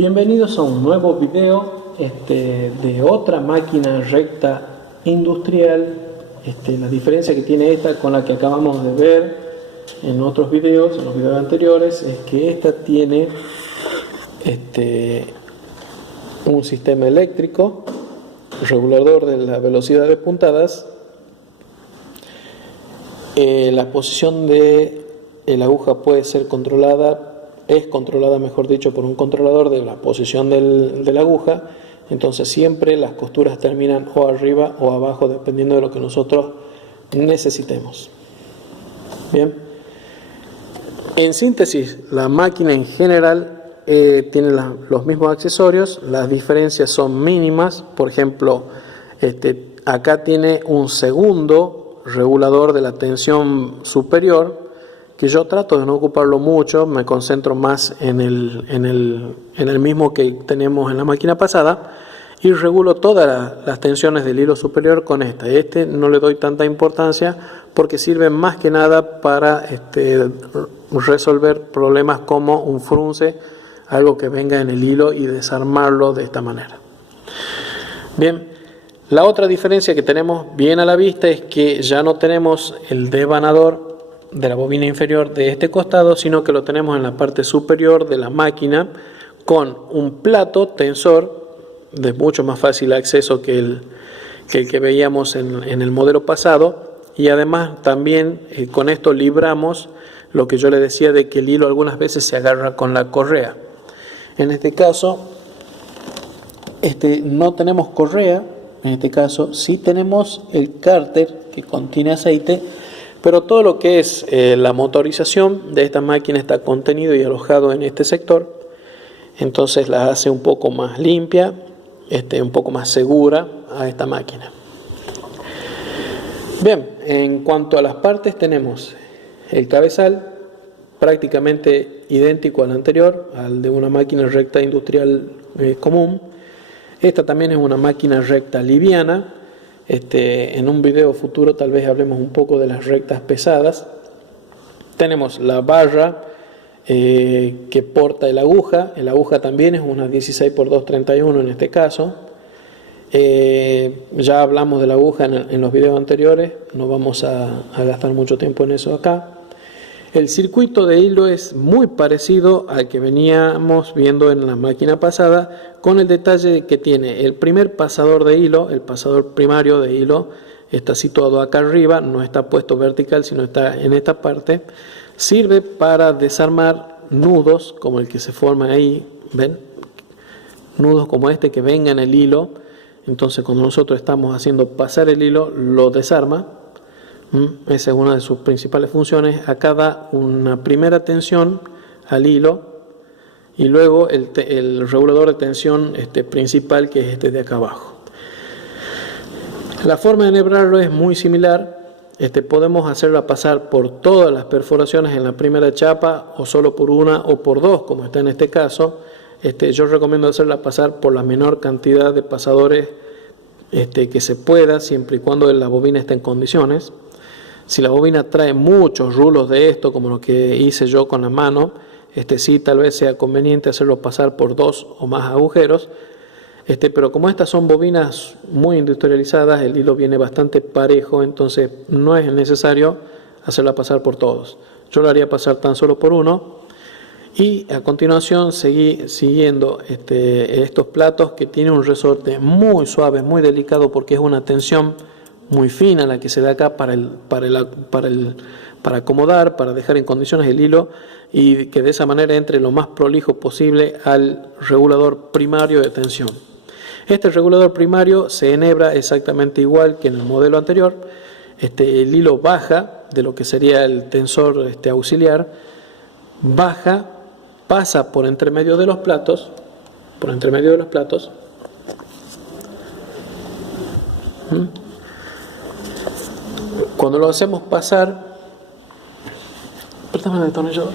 Bienvenidos a un nuevo video de otra máquina recta industrial. La diferencia que tiene esta con la que acabamos de ver en otros videos, en los videos anteriores, es que esta tiene un sistema eléctrico regulador de la velocidad de puntadas. La posición de la aguja puede ser controlada, es controlada mejor dicho, por un controlador de la posición de la aguja. Entonces siempre las costuras terminan o arriba o abajo dependiendo de lo que nosotros necesitemos. Bien, en síntesis, la máquina en general tiene los mismos accesorios, las diferencias son mínimas. Por ejemplo, acá tiene un segundo regulador de la tensión superior, que yo trato de no ocuparlo mucho, me concentro más en el mismo que tenemos en la máquina pasada, y regulo todas las tensiones del hilo superior con esta. No le doy tanta importancia porque sirve más que nada para resolver problemas como un frunce, algo que venga en el hilo, y desarmarlo de esta manera. Bien, la otra diferencia que tenemos bien a la vista es que ya no tenemos el devanador de la bobina inferior de este costado, sino que lo tenemos en la parte superior de la máquina con un plato tensor de mucho más fácil acceso que el que veíamos en el modelo pasado, y además también con esto libramos lo que yo le decía de que el hilo algunas veces se agarra con la correa. En este caso no tenemos correa, en este caso sí tenemos el cárter que contiene aceite, pero todo lo que es la motorización de esta máquina está contenido y alojado en este sector. Entonces la hace un poco más limpia, un poco más segura a esta máquina. Bien, en cuanto a las partes, tenemos el cabezal prácticamente idéntico al anterior, al de una máquina recta industrial común. Esta también es una máquina recta liviana. En un video futuro tal vez hablemos un poco de las rectas pesadas. Tenemos la barra que porta el aguja. El aguja también es una 16x231 en este caso. Ya hablamos de la aguja en los videos anteriores, no vamos a gastar mucho tiempo en eso acá. El circuito de hilo es muy parecido al que veníamos viendo en la máquina pasada, con el detalle de que tiene el primer pasador de hilo, el pasador primario de hilo, está situado acá arriba, no está puesto vertical, sino está en esta parte. Sirve para desarmar nudos como el que se forma ahí, ¿ven? Nudos como este que venga en el hilo. Entonces cuando nosotros estamos haciendo pasar el hilo, lo desarma. Esa es una de sus principales funciones. Acá da una primera tensión al hilo y luego el regulador de tensión principal, que es este de acá abajo. La forma de enhebrarlo es muy similar. Podemos hacerla pasar por todas las perforaciones en la primera chapa, o solo por una o por dos, como está en este caso. Yo recomiendo hacerla pasar por la menor cantidad de pasadores que se pueda, siempre y cuando la bobina esté en condiciones. Si la bobina trae muchos rulos de esto, como lo que hice yo con la mano, sí tal vez sea conveniente hacerlo pasar por dos o más agujeros. Pero como estas son bobinas muy industrializadas, el hilo viene bastante parejo, entonces no es necesario hacerla pasar por todos. Yo lo haría pasar tan solo por uno. Y a continuación siguiendo estos platos, que tienen un resorte muy suave, muy delicado, porque es una tensión muy fina la que se da acá para acomodar, para dejar en condiciones el hilo, y que de esa manera entre lo más prolijo posible al regulador primario de tensión. Este regulador primario se enhebra exactamente igual que en el modelo anterior. El hilo baja de lo que sería el tensor auxiliar, baja, pasa por entre medio de los platos, Cuando lo hacemos pasar, préstame el destornillador.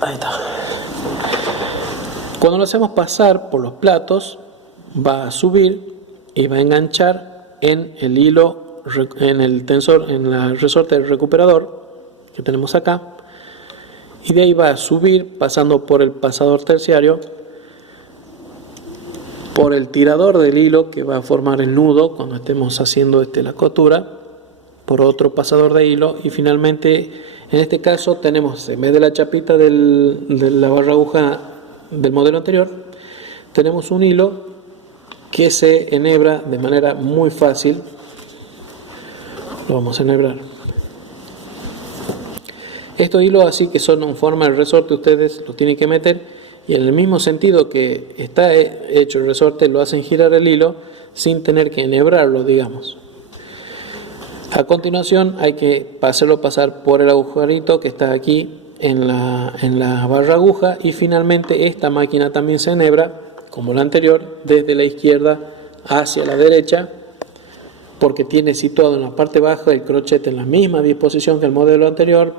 Ahí está. Cuando lo hacemos pasar por los platos, va a subir y va a enganchar en el hilo, en el tensor, en el resorte del recuperador que tenemos acá, y de ahí va a subir pasando por el pasador terciario, por el tirador del hilo que va a formar el nudo cuando estemos haciendo la cotura, por otro pasador de hilo, y finalmente en este caso tenemos, en vez de la chapita de la barra aguja del modelo anterior, tenemos un hilo que se enhebra de manera muy fácil. Lo vamos a enhebrar. Estos hilos así que son en forma de resorte, ustedes los tienen que meter, y en el mismo sentido que está hecho el resorte, lo hacen girar el hilo sin tener que enhebrarlo, digamos. A continuación hay que hacerlo pasar por el agujerito que está aquí en la barra aguja, y finalmente esta máquina también se enhebra como la anterior desde la izquierda hacia la derecha, porque tiene situado en la parte baja el crochet en la misma disposición que el modelo anterior.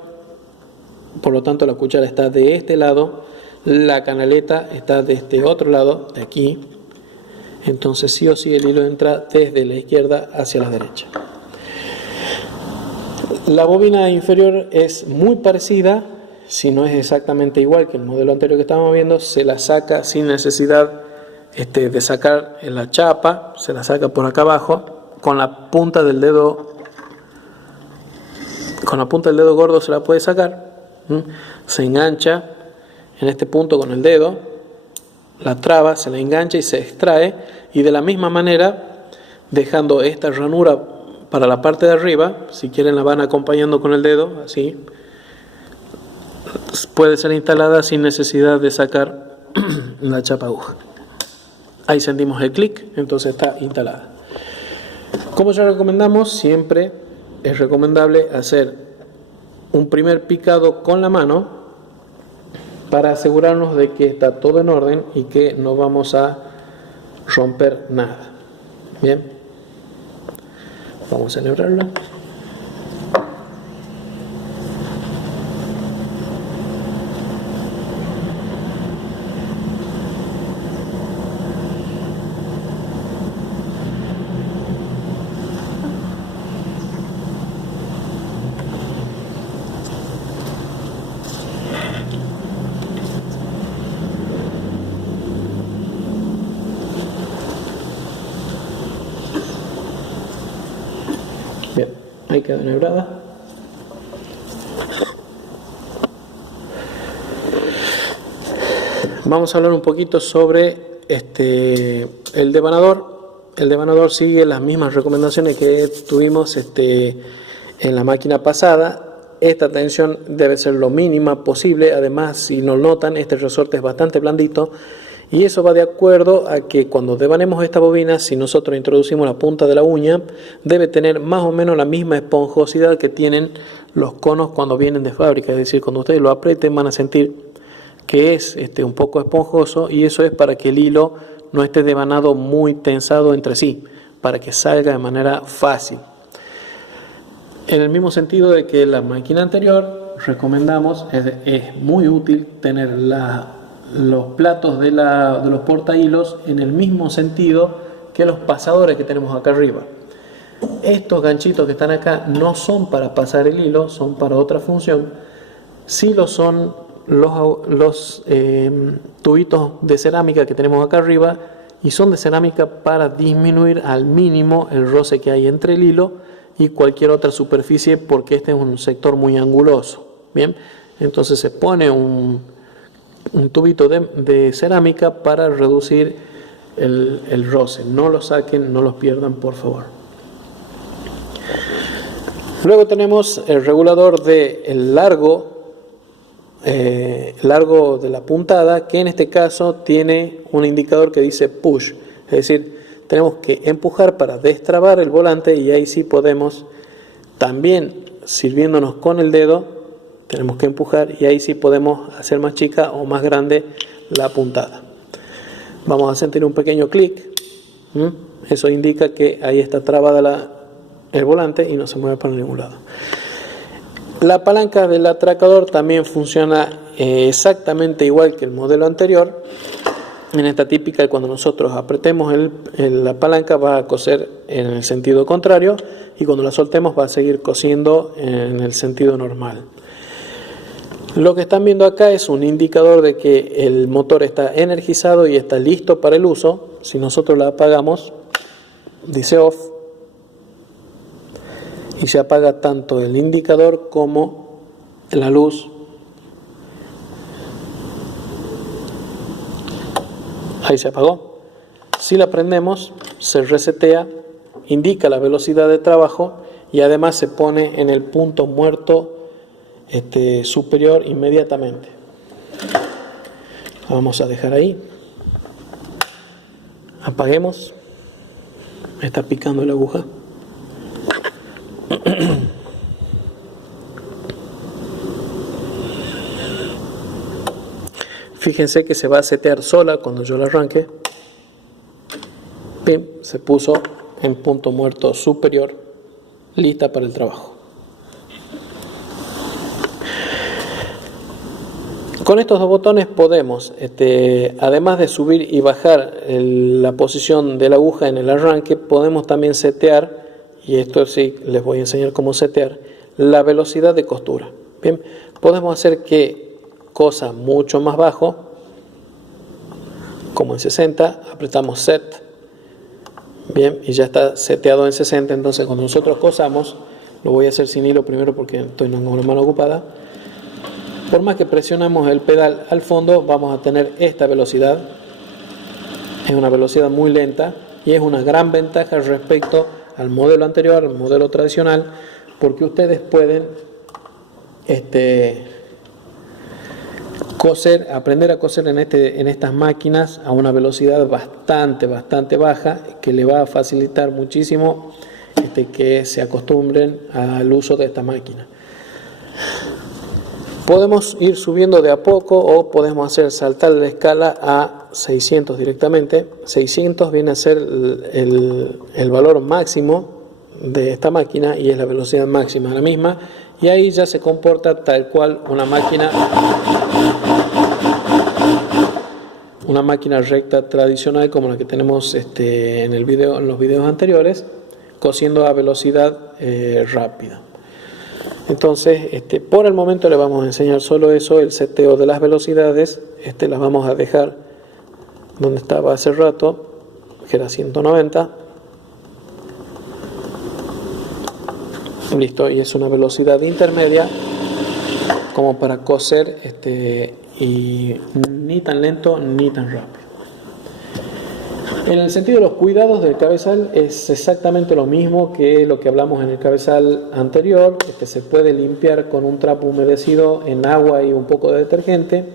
Por lo tanto, la cuchara está de este lado, la canaleta está de este otro lado, de aquí. Entonces sí o sí el hilo entra desde la izquierda hacia la derecha. La bobina inferior es muy parecida, si no es exactamente igual que el modelo anterior que estábamos viendo. Se la saca sin necesidad de sacar la chapa, se la saca por acá abajo, con la punta del dedo gordo se la puede sacar. Se engancha en este punto con el dedo, la traba, se la engancha y se extrae, y de la misma manera, dejando esta ranura para la parte de arriba, si quieren la van acompañando con el dedo, así, puede ser instalada sin necesidad de sacar la chapa aguja. Ahí sentimos el clic, entonces está instalada. Como ya recomendamos, siempre es recomendable hacer un primer picado con la mano para asegurarnos de que está todo en orden y que no vamos a romper nada. Bien, vamos a enhebrarla. Bien, ahí queda enhebrada. Vamos a hablar un poquito sobre el devanador. El devanador sigue las mismas recomendaciones que tuvimos en la máquina pasada. Esta tensión debe ser lo mínima posible. Además, si no notan, este resorte es bastante blandito, y eso va de acuerdo a que cuando devanemos esta bobina, si nosotros introducimos la punta de la uña, debe tener más o menos la misma esponjosidad que tienen los conos cuando vienen de fábrica. Es decir, cuando ustedes lo aprieten van a sentir que es un poco esponjoso, y eso es para que el hilo no esté devanado muy tensado entre sí, para que salga de manera fácil. En el mismo sentido de que la máquina anterior, recomendamos, es muy útil tener los platos de los portahilos en el mismo sentido que los pasadores que tenemos acá arriba. Estos ganchitos que están acá no son para pasar el hilo, son para otra función. Sí lo son los tubitos de cerámica que tenemos acá arriba, y son de cerámica para disminuir al mínimo el roce que hay entre el hilo y cualquier otra superficie, porque este es un sector muy anguloso. Bien, entonces se pone un tubito de cerámica para reducir el roce. No lo saquen, no los pierdan, por favor. Luego tenemos el regulador del largo de la puntada, que en este caso tiene un indicador que dice push, es decir, tenemos que empujar para destrabar el volante, y ahí sí podemos, también sirviéndonos con el dedo, tenemos que empujar, y ahí sí podemos hacer más chica o más grande la puntada. Vamos a sentir un pequeño clic, eso indica que ahí está trabada el volante y no se mueve para ningún lado. La palanca del atracador también funciona exactamente igual que el modelo anterior. En esta típica, cuando nosotros apretemos la palanca, va a coser en el sentido contrario, y cuando la soltemos va a seguir cosiendo en el sentido normal. Lo que están viendo acá es un indicador de que el motor está energizado y está listo para el uso. Si nosotros la apagamos, dice off, y se apaga tanto el indicador como la luz. Ahí se apagó. Si la prendemos, se resetea, indica la velocidad de trabajo y además se pone en el punto muerto superior inmediatamente. Vamos a dejar ahí. Apaguemos. Me está picando la aguja. Fíjense que se va a setear sola cuando yo la arranque. Pim, se puso en punto muerto superior, lista para el trabajo. Con estos dos botones podemos, además de subir y bajar la posición de la aguja en el arranque, podemos también setear, y esto sí les voy a enseñar cómo setear, la velocidad de costura. Bien, podemos hacer que cosa mucho más bajo, como en 60, apretamos set, bien, y ya está seteado en 60. Entonces cuando nosotros cosamos, lo voy a hacer sin hilo primero porque estoy con una mano ocupada. Por más que presionamos el pedal al fondo, vamos a tener esta velocidad. Es una velocidad muy lenta y es una gran ventaja respecto al modelo anterior, al modelo tradicional, porque ustedes pueden aprender a coser en estas máquinas a una velocidad bastante baja, que le va a facilitar muchísimo que se acostumbren al uso de esta máquina. Podemos ir subiendo de a poco o podemos hacer saltar la escala a 600 directamente. 600 viene a ser el valor máximo de esta máquina y es la velocidad máxima de la misma, y ahí ya se comporta tal cual una máquina recta tradicional como la que tenemos en los videos anteriores, cosiendo a velocidad rápida. Entonces, por el momento le vamos a enseñar solo eso, el seteo de las velocidades. Las vamos a dejar donde estaba hace rato, que era 190. Listo, y es una velocidad intermedia como para coser y ni tan lento ni tan rápido. En el sentido de los cuidados del cabezal es exactamente lo mismo que lo que hablamos en el cabezal anterior. Se puede limpiar con un trapo humedecido en agua y un poco de detergente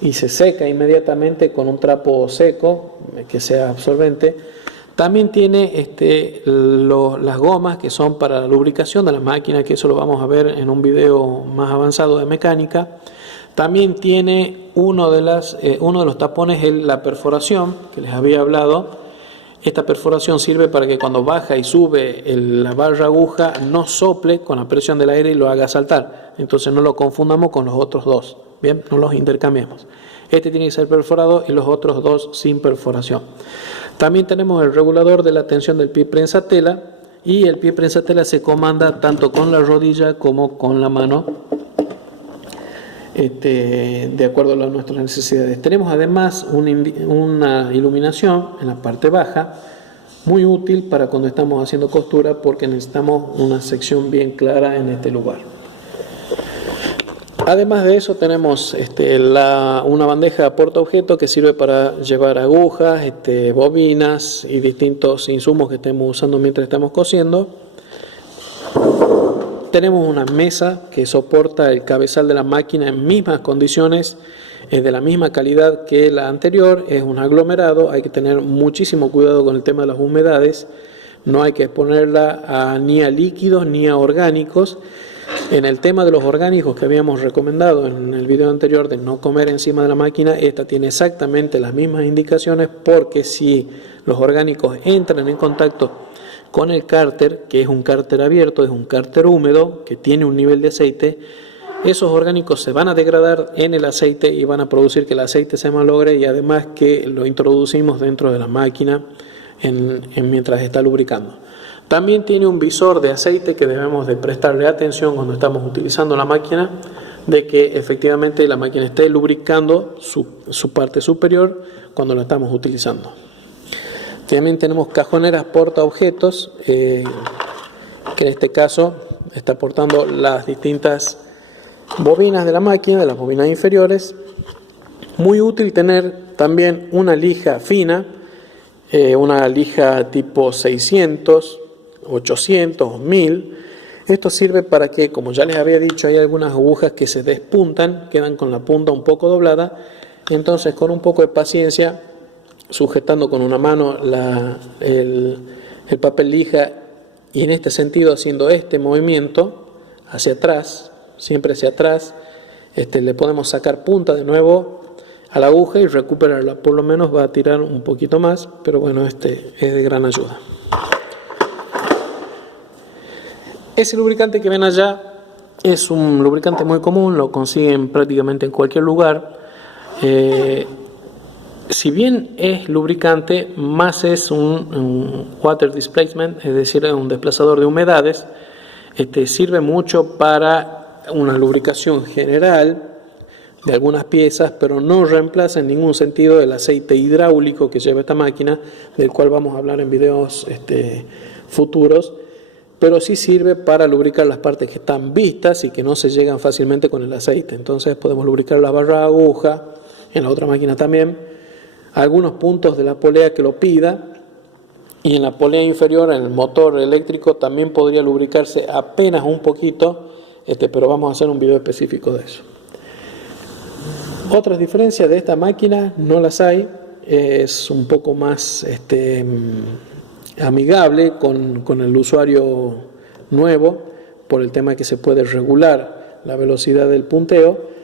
y se seca inmediatamente con un trapo seco que sea absorbente. También tiene las gomas que son para la lubricación de la máquina, que eso lo vamos a ver en un video más avanzado de mecánica. También tiene uno de los tapones, la perforación que les había hablado. Esta perforación sirve para que cuando baja y sube la barra aguja no sople con la presión del aire y lo haga saltar. Entonces no lo confundamos con los otros dos. Bien, no los intercambiemos. Este tiene que ser perforado y los otros dos sin perforación. También tenemos el regulador de la tensión del pie prensatela, y el pie prensatela se comanda tanto con la rodilla como con la mano, de acuerdo a nuestras necesidades. Tenemos además una iluminación en la parte baja, muy útil para cuando estamos haciendo costura, porque necesitamos una sección bien clara en este lugar. Además de eso tenemos una bandeja portaobjeto que sirve para llevar agujas, bobinas y distintos insumos que estemos usando mientras estamos cosiendo. Tenemos una mesa que soporta el cabezal de la máquina en mismas condiciones, es de la misma calidad que la anterior, es un aglomerado. Hay que tener muchísimo cuidado con el tema de las humedades, no hay que exponerla ni a líquidos ni a orgánicos. En el tema de los orgánicos que habíamos recomendado en el video anterior de no comer encima de la máquina, esta tiene exactamente las mismas indicaciones, porque si los orgánicos entran en contacto con el cárter, que es un cárter abierto, es un cárter húmedo que tiene un nivel de aceite, esos orgánicos se van a degradar en el aceite y van a producir que el aceite se malogre, y además que lo introducimos dentro de la máquina mientras está lubricando. También tiene un visor de aceite que debemos de prestarle atención cuando estamos utilizando la máquina, de que efectivamente la máquina esté lubricando su parte superior cuando la estamos utilizando. También tenemos cajoneras porta objetos, que en este caso está portando las distintas bobinas de la máquina, de las bobinas inferiores. Muy útil tener también una lija fina, una lija tipo 600, 800, 1000. Esto sirve para que, como ya les había dicho, hay algunas agujas que se despuntan, quedan con la punta un poco doblada. Entonces, con un poco de paciencia, sujetando con una mano el papel lija y en este sentido haciendo este movimiento hacia atrás, siempre hacia atrás, le podemos sacar punta de nuevo a la aguja y recuperarla. Por lo menos va a tirar un poquito más, pero bueno, es de gran ayuda. Ese lubricante que ven allá es un lubricante muy común, lo consiguen prácticamente en cualquier lugar. Si bien es lubricante, más es un water displacement, es decir, un desplazador de humedades. Sirve mucho para una lubricación general de algunas piezas, pero no reemplaza en ningún sentido el aceite hidráulico que lleva esta máquina, del cual vamos a hablar en videos futuros, pero sí sirve para lubricar las partes que están vistas y que no se llegan fácilmente con el aceite. Entonces podemos lubricar la barra de aguja, en la otra máquina también, algunos puntos de la polea que lo pida, y en la polea inferior, en el motor eléctrico, también podría lubricarse apenas un poquito, pero vamos a hacer un video específico de eso. Otras diferencias de esta máquina no las hay, es un poco más amigable con el usuario nuevo, por el tema que se puede regular la velocidad del punteo,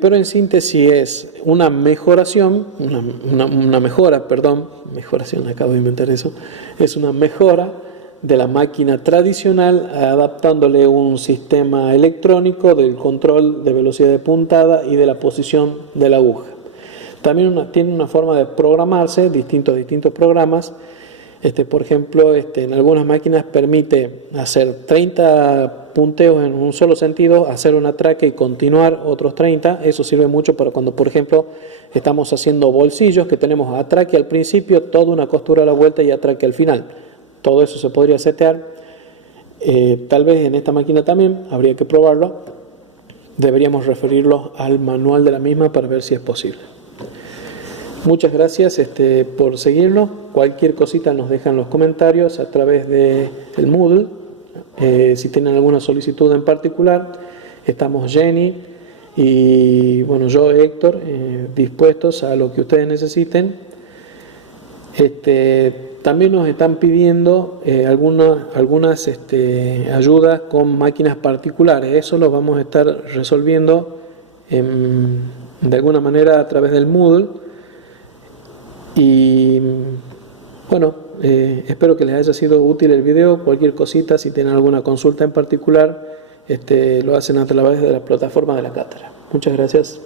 pero en síntesis es una mejoración, acabo de inventar eso, es una mejora de la máquina tradicional, adaptándole un sistema electrónico del control de velocidad de puntada y de la posición de la aguja. También tiene una forma de programarse, distintos programas. Por ejemplo, en algunas máquinas permite hacer 30 punteos en un solo sentido, hacer un atraque y continuar otros 30. Eso sirve mucho para cuando, por ejemplo, estamos haciendo bolsillos, que tenemos atraque al principio, toda una costura a la vuelta y atraque al final. Todo eso se podría setear. Tal vez en esta máquina también, habría que probarlo. Deberíamos referirlo al manual de la misma para ver si es posible. Muchas gracias por seguirnos. Cualquier cosita nos dejan los comentarios a través del Moodle. Si tienen alguna solicitud en particular, estamos Jenny y yo, Héctor, dispuestos a lo que ustedes necesiten. También nos están pidiendo algunas ayudas con máquinas particulares. Eso lo vamos a estar resolviendo de alguna manera a través del Moodle. Y espero que les haya sido útil el video. Cualquier cosita, si tienen alguna consulta en particular, lo hacen a través de la plataforma de la cátedra. Muchas gracias.